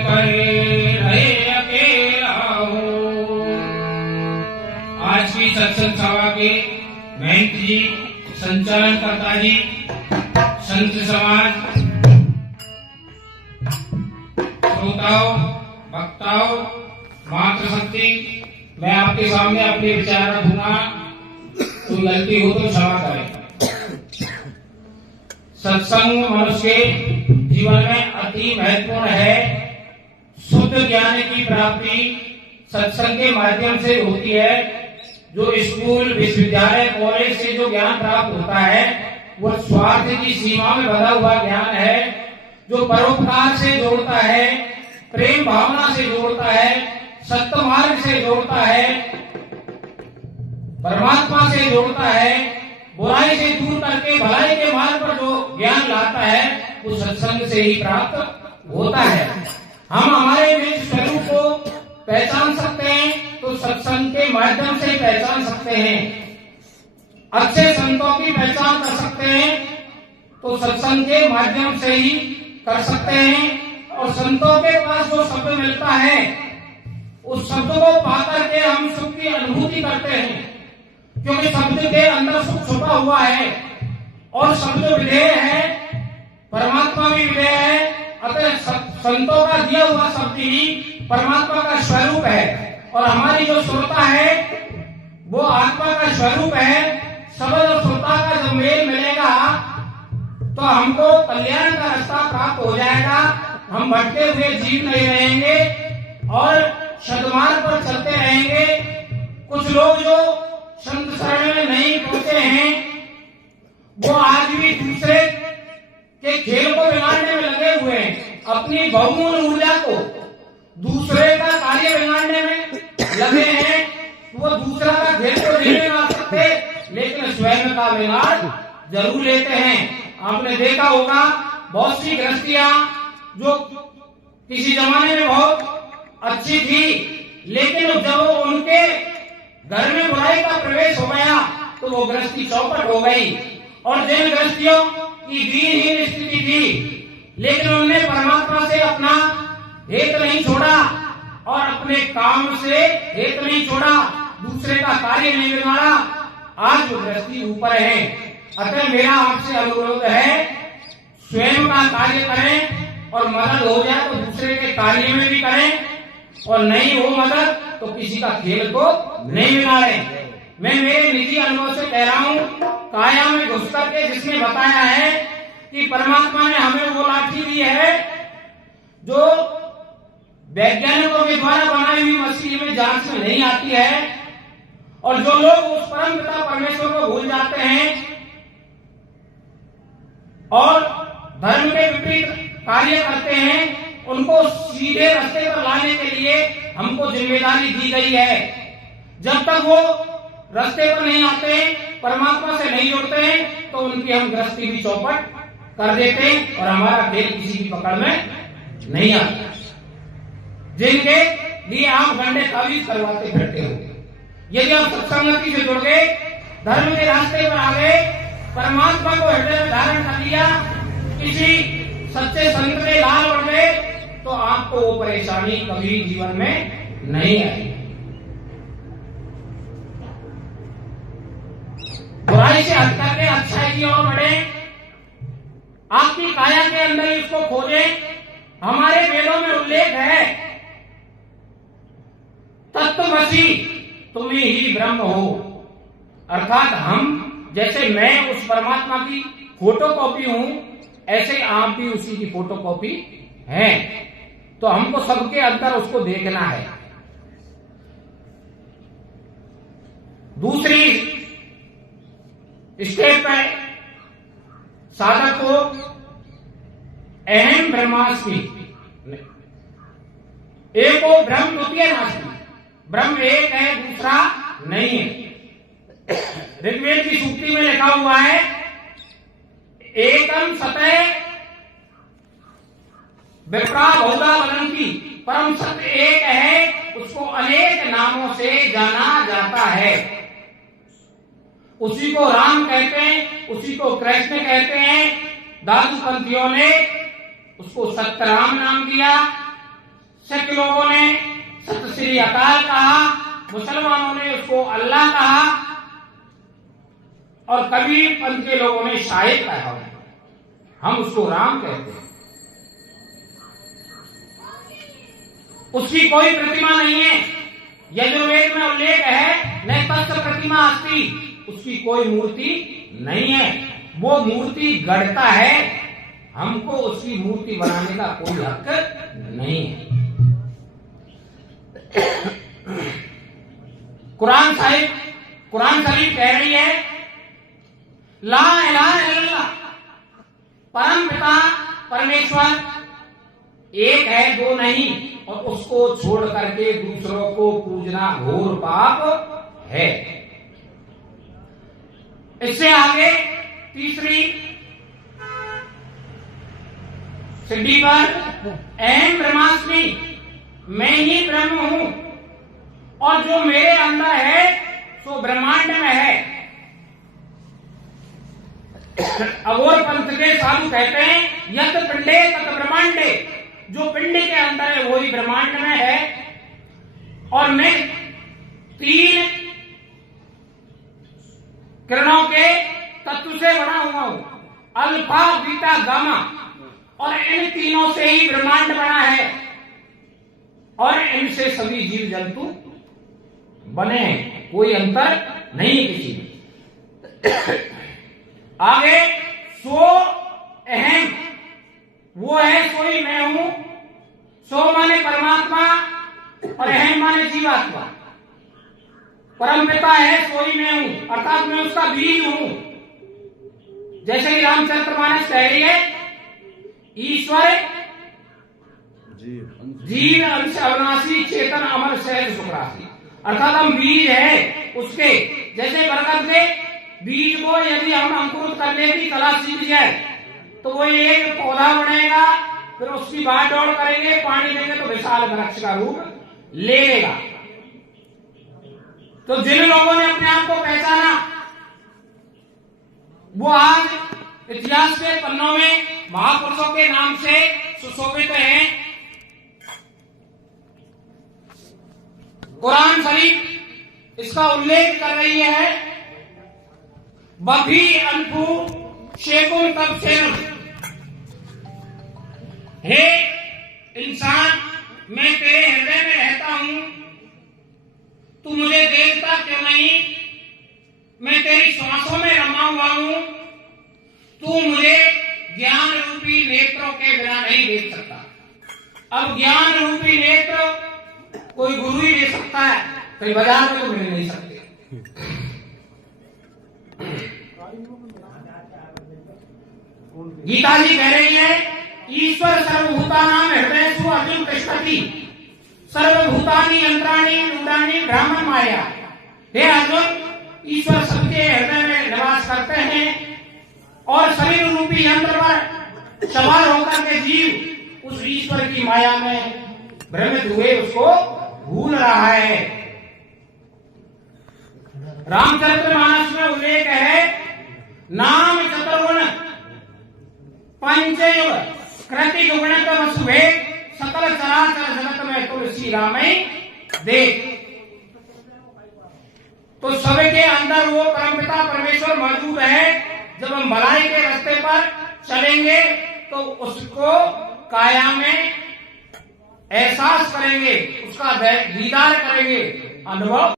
करे रहे अकेला हूँ। आज की सत्संग सभा के महंत जी, संचालनकर्ता जी, संत समाज, श्रोताओं, वक्ताओं, मातृशक्ति, मैं आपके सामने अपने विचार रखूंगा, तो गलती हो तो क्षमा करें। सत्संग मनुष्य के जीवन में अति महत्वपूर्ण है। शुद्ध ज्ञान की प्राप्ति सत्संग के माध्यम से होती है। जो स्कूल, विश्वविद्यालय, कॉलेज से जो ज्ञान प्राप्त होता है वह स्वार्थ की सीमा में बंधा हुआ ज्ञान है। जो परोपकार से जोड़ता है, प्रेम भावना से जोड़ता है, सत्य मार्ग से जोड़ता है, परमात्मा से जोड़ता है, बुराई से दूर करके भलाई के मार्ग पर जो ज्ञान लाता है वो सत्संग से ही प्राप्त होता है। हम हमारे निज स्वरूप को पहचान सकते हैं तो सत्संग के माध्यम से पहचान सकते हैं। अच्छे संतों की पहचान कर सकते हैं तो सत्संग के माध्यम से ही कर सकते हैं। और संतों के पास जो शब्द मिलता है उस शब्द को पाकर के हम सुख की अनुभूति करते हैं, क्योंकि शब्द के अंदर सुख छुपा हुआ है और शब्द विधेय है, परमात्मा भी विधेय है। अतः संतों का दिया हुआ शब्द ही परमात्मा का स्वरूप है और हमारी जो श्रोता है वो आत्मा का स्वरूप है। शब्द और श्रोता का जब मेल मिलेगा तो हमको कल्याण का रास्ता प्राप्त हो जाएगा। हम भटके हुए जीव नहीं रहेंगे और सद्मार्ग पर चलते रहेंगे। कुछ लोग जो संत शरण में नहीं पहुंचे हैं वो आज भी दूसरे के खेल को बिगाड़ने में लगे हुए हैं। अपनी बहुमूल्य ऊर्जा को दूसरे का कार्य बिगाड़ने में लगे हैं। वो दूसरा का खेल को नहीं बिगाड़ सकते लेकिन स्वयं का बिगाड़ जरूर लेते हैं। आपने देखा होगा बहुत सी गृहस्थियां जो किसी जमाने में बहुत अच्छी थी, लेकिन जब उनके घर में बुराई का प्रवेश हो गया तो वो गृहस्थी चौपट हो गई। और जिन गृहस्थियों की दीनहीन स्थिति थी लेकिन उन्होंने परमात्मा से अपना हेत नहीं छोड़ा और अपने काम से हेत नहीं छोड़ा, दूसरे का कार्य नहीं बिगाड़ा, आज वो गृहस्थी ऊपर है। अतः मेरा आपसे अनुरोध है स्वयं का कार्य करें और मदद हो जाए तो दूसरे के कार्य में भी करें और नहीं हो मदद तो किसी का खेल को नहीं बिगाड़ें। मैं मेरे निजी अनुभव से कह रहा हूँ, काया में घुस करके जिसने बताया है कि परमात्मा ने हमें वो लाठी दी है जो वैज्ञानिकों के द्वारा बनाई हुई मशीन में जांच में नहीं आती है। और जो लोग उस परम पिता परमेश्वर को भूल जाते हैं और धर्म के विपरीत कार्य करते हैं, उनको सीधे रास्ते पर लाने के लिए हमको जिम्मेदारी दी गई है। जब तक वो रास्ते पर नहीं आते, परमात्मा से नहीं जुड़ते हैं, तो उनकी हम गृहस्थी भी चौपट कर देते हैं और हमारा खेल किसी की पकड़ में नहीं आता। जिनके लिए आप गंडे तावीज करवाते फिरते हो, यदि आप सत्संगति से जुड़ गए, धर्म के रास्ते पर आ गए, परमात्मा को हृदय में धारण कर लिया, किसी सच्चे संत के लाल बढ़ गए, तो आपको वो परेशानी कभी जीवन में नहीं आएगी। बुराई से हट करके अच्छाई की ओर बढ़े, आपकी काया के अंदर ही उसको खोजें। हमारे वेदों में उल्लेख है, तत्वमसि तुम ही ब्रह्म हो, अर्थात हम जैसे मैं उस परमात्मा की फोटोकॉपी हूं, ऐसे आप भी उसी की फोटोकॉपी हैं। तो हमको सबके अंदर उसको देखना है। दूसरी स्टेप है साधक को अहम ब्रह्मास्मि, एको ब्रह्म द्वितीय नास्ति, ब्रह्म एक है दूसरा नहीं है। ऋग्वेद की सूक्ति में लिखा हुआ है, एकम सतः विप्रा बहुधा वदन्ति, परम सत्य एक है, उसको अनेक नामों से जाना जाता है। उसी को राम कहते हैं, उसी को कृष्ण कहते हैं। दादू पंथियों ने उसको सत्यराम नाम दिया, सिख लोगों ने सत श्री अकाल कहा, मुसलमानों ने उसको अल्लाह कहा और कबीर पंथ के लोगों ने शाहिद कहा। हम उसको राम कहते हैं। उसकी कोई प्रतिमा नहीं है। यजुर्वेद में उल्लेख है न तस्य प्रतिमा अस्ति, उसकी कोई मूर्ति नहीं है। वो मूर्ति गढ़ता है, हमको उसकी मूर्ति बनाने का कोई हक नहीं है। कुरान शरीफ कह रही है ला इलाहा इल्लल्लाह, परम पिता परमेश्वर एक है, दो नहीं, और उसको छोड़ करके दूसरों को पूजना घोर पाप है। इससे आगे तीसरी सीढ़ी पर अहम ब्रह्मास्मि, मैं ही ब्रह्म हूं और जो मेरे अंदर है सो ब्रह्मांड में है। अघोर पंथ के साधु कहते हैं यत पिंडे तत ब्रह्मांडे, जो पिंड के अंदर है वही ब्रह्मांड में है। और मैं 3 किरणों के तत्व से बना हुआ हूं, अल्फा बीटा गामा, और इन तीनों से ही ब्रह्मांड बना है और इनसे सभी जीव जंतु बने हैं, कोई अंतर नहीं है किसी में। आगे सो अहम, वो है सोई मैं हूं। सो माने परमात्मा और अहम माने जीवात्मा। परम पिता है सोई मैं हूं, अर्थात मैं उसका बीज हूं। जैसे कि रामचरितमानस कह रही है ईश्वर जीव अंश अविनाशी चेतन अमर सहज सुखराशि, अर्थात हम बीज है उसके। जैसे बरगद के बीज को यदि हम अंकुरित करने की कला सीख जाए तो वो एक पौधा बनेगा, फिर उसकी बाढ़ दौड़ करेंगे, पानी देंगे तो विशाल वृक्ष का रूप ले लेगा। तो जिन लोगों ने अपने आप को पहचाना वो आज इतिहास के पन्नों में महापुरुषों के नाम से सुशोभित हैं। कुरान शरीफ इसका उल्लेख कर रही है बभी अनफू शेकुल तब से, हे इंसान मैं तेरे हृदय में रहता हूं, तू मुझे देखता क्यों नहीं? मैं तेरी श्वासों में रमा हुआ हूं, तू मुझे ज्ञान रूपी नेत्रों के बिना नहीं देख सकता। अब ज्ञान रूपी नेत्र कोई गुरु ही दे सकता है, कहीं बाजार में तो मिल नहीं सकते। गीता जी कह रही है ईश्वर सर्वभूतानां हृदयेषु अर्जुन तिष्ठति, सर्वभूतानि यंत्राणि रूढ़ानि ब्राह्मण माया। हे अर्जुन, ईश्वर सबके हृदय में निवास करते हैं और शरीर रूपी यंत्र पर सवार होकर के जीव उस ईश्वर की माया में भ्रमित हुए उसको भूल रहा है। रामचरितमानस में उल्लेख है नाम चतुर्गुण पंचयुग कृति युगणित वसुभे, सकल चराचर जगत में तुलसी रामई देख। तो सबके अंदर वो परमपिता परमेश्वर मौजूद है। जब हम भलाई के रास्ते पर चलेंगे तो उसको काया में एहसास करेंगे, उसका दीदार करेंगे, अनुभव